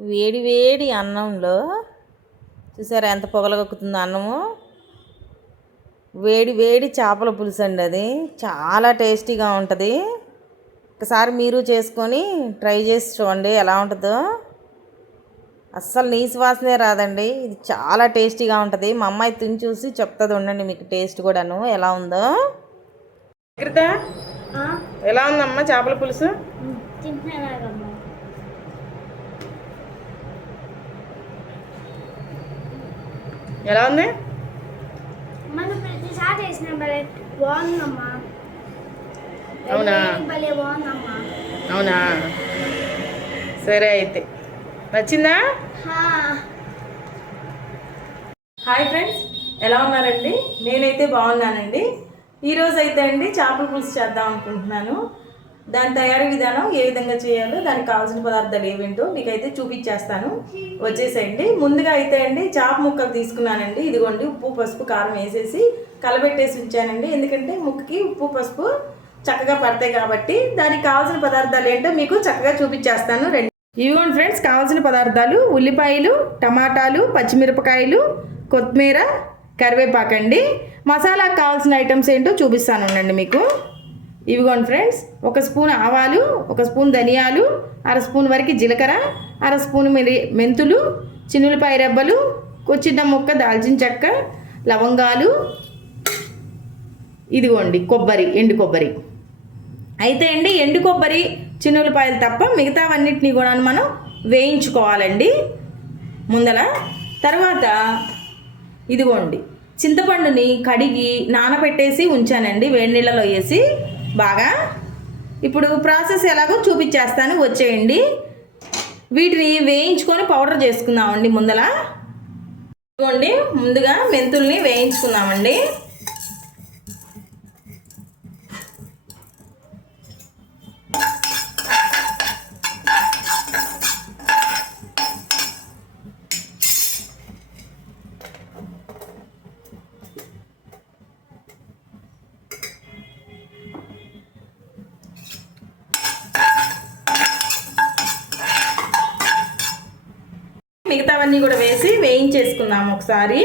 వేడి వేడి అన్నంలో చూసారా ఎంత పొగలగొక్కుతుందో అన్నము? వేడి వేడి చేపల పులుసు అండి అది. చాలా టేస్టీగా ఉంటుంది. ఒకసారి మీరు చేసుకొని ట్రై చేసి చూడండి ఎలా ఉంటుందో. అస్సలు నీసు వాసనే రాదండి. ఇది చాలా టేస్టీగా ఉంటుంది. మా అమ్మాయి తిని చూసి చెప్తుంది ఉండండి మీకు టేస్ట్ కూడాను ఎలా ఉందో. కృత ఎలా ఉందమ్మా చేపల పులుసు? ఎలా ఉంది? మనం ప్రతిసారి వేసిన భలే బాగుందమ్మా. అవునా? భలే బాగుందమ్మా. అవునా? సరే అయితే. నచ్చిందా. హాయ్ ఫ్రెండ్స్ ఎలా ఉన్నారండి? నేనైతే బాగున్నానండి. ఈరోజు అయితే అండి చేపల పులుసు చేద్దాం అనుకుంటున్నాను. దాని తయారీ విధానం ఏ విధంగా చేయాలో దానికి కావాల్సిన పదార్థాలు ఏవేంటో మీకైతే చూపించేస్తాను. వచ్చేసేయండి. ముందుగా అయితే అండి చేప ముక్కలు తీసుకున్నానండి. ఇదిగోండి ఉప్పు పసుపు కారం వేసేసి కలబెట్టేసి ఉంచానండి. ఎందుకంటే ముక్కకి ఉప్పు పసుపు చక్కగా పడతాయి కాబట్టి దానికి కావాల్సిన పదార్థాలు ఏంటో మీకు చక్కగా చూపించేస్తాను. రెండు ఇవిగోండి ఫ్రెండ్స్ కావాల్సిన పదార్థాలు ఉల్లిపాయలు టమాటాలు పచ్చిమిరపకాయలు కొత్తిమీర కరివేపాకండి. మసాలాకు కావాల్సిన ఐటమ్స్ ఏంటో చూపిస్తాను అండి మీకు. ఇవిగోండి ఫ్రెండ్స్ ఒక స్పూన్ ఆవాలు ఒక స్పూన్ ధనియాలు అర స్పూన్ వరకు జీలకర్ర అర స్పూన్ మెరి మెంతులు చిన్నులపాయ రెబ్బలు చిన్న ముక్క దాల్చిన చెక్క లవంగాలు ఇదిగోండి కొబ్బరి ఎండు కొబ్బరి. అయితే అండి ఎండు కొబ్బరి చిన్నులపాయలు తప్ప మిగతావన్నిటిని కూడా మనం వేయించుకోవాలండి. ముందల తర్వాత ఇదిగోండి చింతపండుని కడిగి నానబెట్టేసి ఉంచానండి వేడి నీళ్ళలో వేసి. బాగా? ఇప్పుడు ప్రాసెస్ ఎలాగో చూపించేస్తాను వచ్చేయండి. వీటిని వేయించుకొని పౌడర్ చేసుకుందామండి ముందల. ఇదిగోండి ముందుగా మెంతుల్ని వేయించుకుందామండి. మిగతావన్నీ కూడా వేసి వేయించేసుకుందాం ఒకసారి.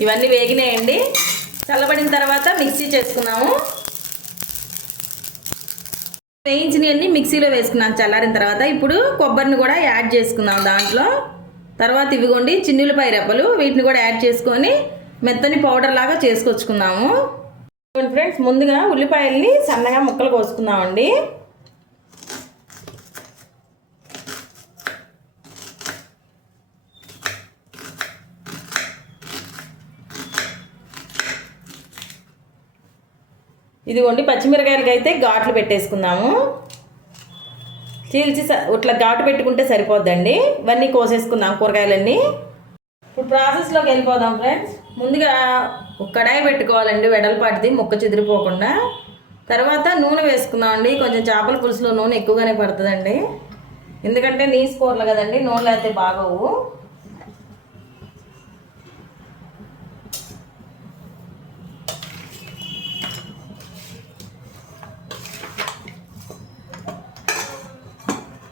ఇవన్నీ వేగినాయండి. చల్లబడిన తర్వాత మిక్సీ చేసుకున్నాము. వేయించినవన్నీ మిక్సీలో వేసుకున్నాను చల్లారిన తర్వాత. ఇప్పుడు కొబ్బరిని కూడా యాడ్ చేసుకున్నాం దాంట్లో. తర్వాత ఇవిగోండి చిన్నులపై రెప్పలు. వీటిని కూడా యాడ్ చేసుకొని మెత్తని పౌడర్ లాగా చేసుకొచ్చుకున్నాము ఫ్రెండ్స్ ముందుగా ఉల్లిపాయల్ని సన్నగా ముక్కలు కోసుకుందామండి. ఇదిగోండి పచ్చిమిరకాయలకి అయితే ఘాట్లు పెట్టేసుకుందాము. చీల్చి స- ఇట్లా ఘాటు పెట్టుకుంటే సరిపోద్దండి. ఇవన్నీ కోసేసుకుందాం కూరగాయలన్నీ. ఇప్పుడు ప్రాసెస్లోకి వెళ్ళిపోదాం ఫ్రెండ్స్ ముందుగా కడాయి పెట్టుకోవాలండి వెడల్పాటిది ముక్క చెదిరిపోకుండా. తర్వాత నూనె వేసుకుందామండి. కొంచెం చేపల పులుసులో నూనె ఎక్కువగానే పడుతుందండి. ఎందుకంటే నీసు కూరలు కదండి నూనెలు అయితే బాగోవు.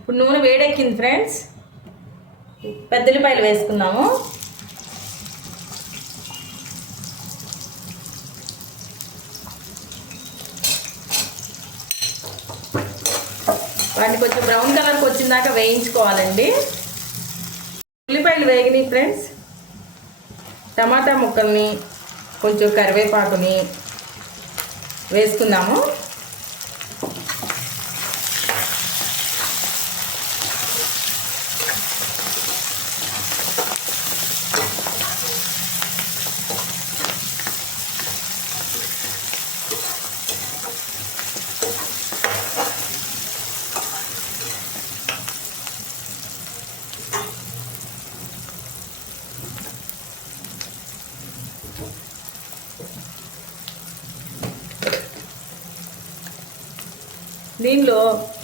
ఇప్పుడు నూనె వేడెక్కింది ఫ్రెండ్స్ పెద్దలిపాయలు వేసుకున్నాము వాటిని కొంచెం బ్రౌన్ కలర్కి వచ్చిందాక వేయించుకోవాలండి. ఉల్లిపాయలు వేగినాయి ఫ్రెండ్స్ టమాటా ముక్కల్ని కొంచెం కరివేపాకుని వేసుకుందాము. దీనిలో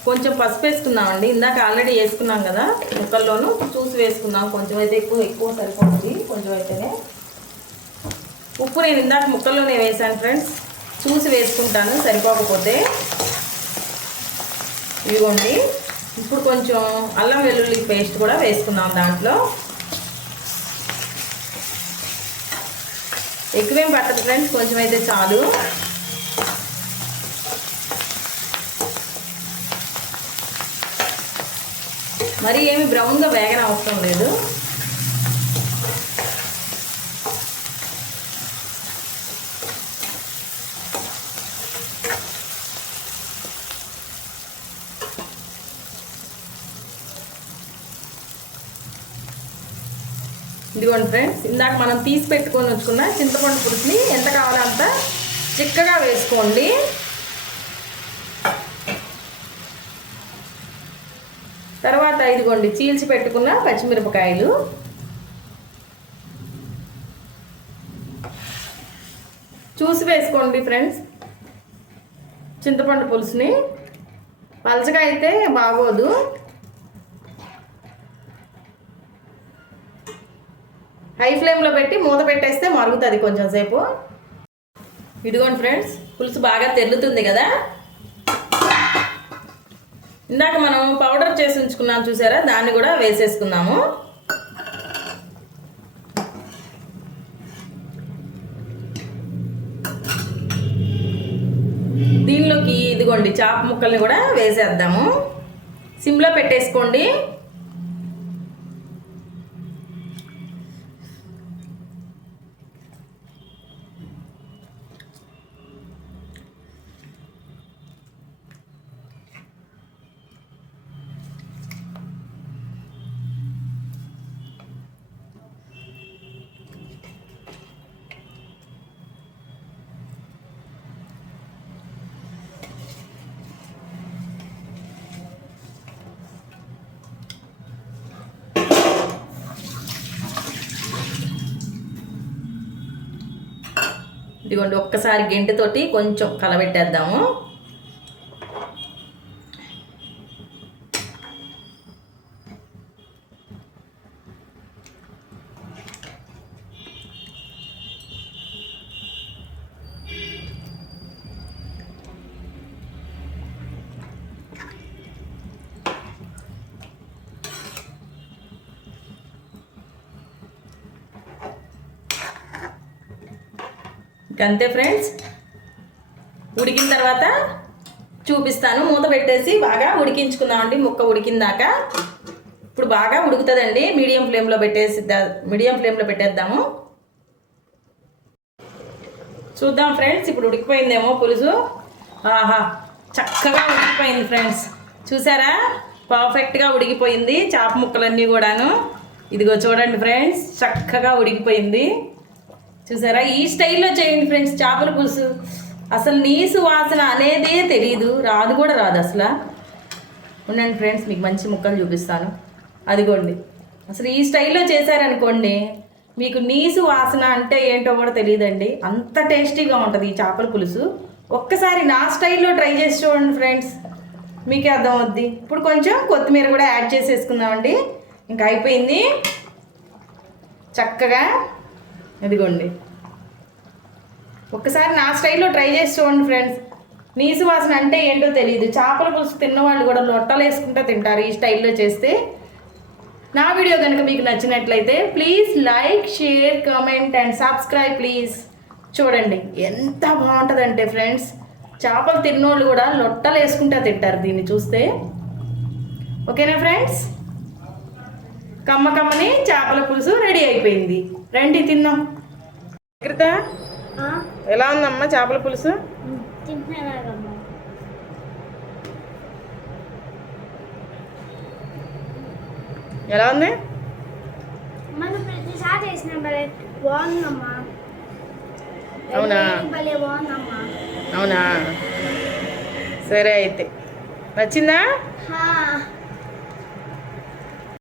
కొంచెం పసుపు వేసుకున్నామండి ఇందాక ఆల్రెడీ వేసుకున్నాం కదా ముక్కల్లోనూ చూసి వేసుకున్నాం కొంచెం అయితే ఎక్కువ ఎక్కువ సరిపోతుంది. కొంచెం అయితేనే. ఉప్పు నేను ఇందాక ముక్కల్లోనే వేసాను ఫ్రెండ్స్. చూసి వేసుకుంటాను సరిపోకపోతే. ఇదిగోండి. ఇప్పుడు కొంచెం అల్లం వెల్లుల్లి పేస్ట్ కూడా వేసుకున్నాం దాంట్లో. ఎక్కువేం పట్టదు ఫ్రెండ్స్ కొంచెం అయితే చాలు. మరి ఏమి బ్రౌన్గా వేగన అవసరం లేదు. ఇదిగోండి ఫ్రెండ్స్ ఇందాక మనం తీసి పెట్టుకొని వచ్చుకున్న చింతపండు పులుసుని ఎంత కావాలంత చిక్కగా వేసుకోండి. తర్వాత ఇదిగోండి చీల్చి పెట్టుకున్న పచ్చిమిరపకాయలు. చూసి వేసుకోండి ఫ్రెండ్స్. చింతపండు పులుసుని. పలచగా అయితే బాగోదు. హై ఫ్లేమ్లో పెట్టి మూత పెట్టేస్తే మరుగుతుంది కొంచెం సేపు. ఇదిగోండి ఫ్రెండ్స్ పులుసు బాగా తెల్లుతుంది కదా? ఇందాక మనం పౌడర్ చేసి ఉంచుకున్నాం చూసారా? దాన్ని కూడా వేసేసుకుందాము. దీనిలోకి ఇదిగోండి చాప ముక్కల్ని కూడా వేసేద్దాము. సిమ్లో పెట్టేసుకోండి. ఇదిగోండి ఒక్కసారి గెంటెతోటి కొంచెం కలబెట్టేద్దాము. అంతే ఫ్రెండ్స్. ఉడికిన తర్వాత చూపిస్తాను. మూత పెట్టేసి బాగా ఉడికించుకుందామండి ముక్క ఉడికిందాక ఇప్పుడు బాగా ఉడుకుతుందండి. మీడియం ఫ్లేమ్లో పెట్టేసి మీడియం ఫ్లేమ్లో పెట్టేద్దాము. చూద్దాం ఫ్రెండ్స్. ఇప్పుడు ఉడికిపోయిందేమో పులుసు. ఆహా చక్కగా ఉడికిపోయింది ఫ్రెండ్స్. చూసారా? పర్ఫెక్ట్గా ఉడికిపోయింది. చేప ముక్కలన్నీ కూడాను. ఇదిగో చూడండి ఫ్రెండ్స్. చక్కగా ఉడికిపోయింది. చూసారా? ఈ స్టైల్లో చేయండి ఫ్రెండ్స్ చేపల పులుసు. అసలు నీసు వాసన అనేదే తెలియదు రాదు కూడా రాదు అసలు. ఉండండి ఫ్రెండ్స్ మీకు మంచి ముక్కలు చూపిస్తాను. అదిగోండి. అసలు ఈ స్టైల్లో చేశారనుకోండి మీకు నీసు వాసన అంటే ఏంటో కూడా తెలియదండి అంత టేస్టీగా ఉంటుంది ఈ చేపల పులుసు. ఒక్కసారి నా స్టైల్లో ట్రై చేసి చూడండి ఫ్రెండ్స్. మీకే అర్థమవుద్ది. ఇప్పుడు కొంచెం కొత్తిమీర కూడా యాడ్ చేసేసుకుందామండి. ఇంకా అయిపోయింది. చక్కగా ఇదిగోండి. ఒక్కసారి నా స్టైల్లో ట్రై చేసి చూడండి ఫ్రెండ్స్. నీసు వాసన అంటే ఏంటో తెలియదు చేపల పులుసు తిన్నవాళ్ళు కూడా లొట్టలు వేసుకుంటూ తింటారు ఈ స్టైల్లో చేస్తే. నా వీడియో కనుక మీకు నచ్చినట్లయితే please like share comment and subscribe please. చూడండి ఎంత బాగుంటుందంటే ఫ్రెండ్స్ చేపలు తిన్నోళ్ళు కూడా లొట్టలు వేసుకుంటూ తింటారు దీన్ని చూస్తే. ఓకేనా ఫ్రెండ్స్? కమ్మ కమ్మని చేపల పులుసు రెడీ అయిపోయింది. రండి తిందాం జాగ్రత్త. ఎలా ఉందమ్మా చేపల పులుసు? ఎలా ఉంది? మనం ప్రతిసారి వేసిన భలే బాగుందమ్మా. అవునా? భలే బాగుందమ్మా. అవునా? సరే అయితే. నచ్చిందా?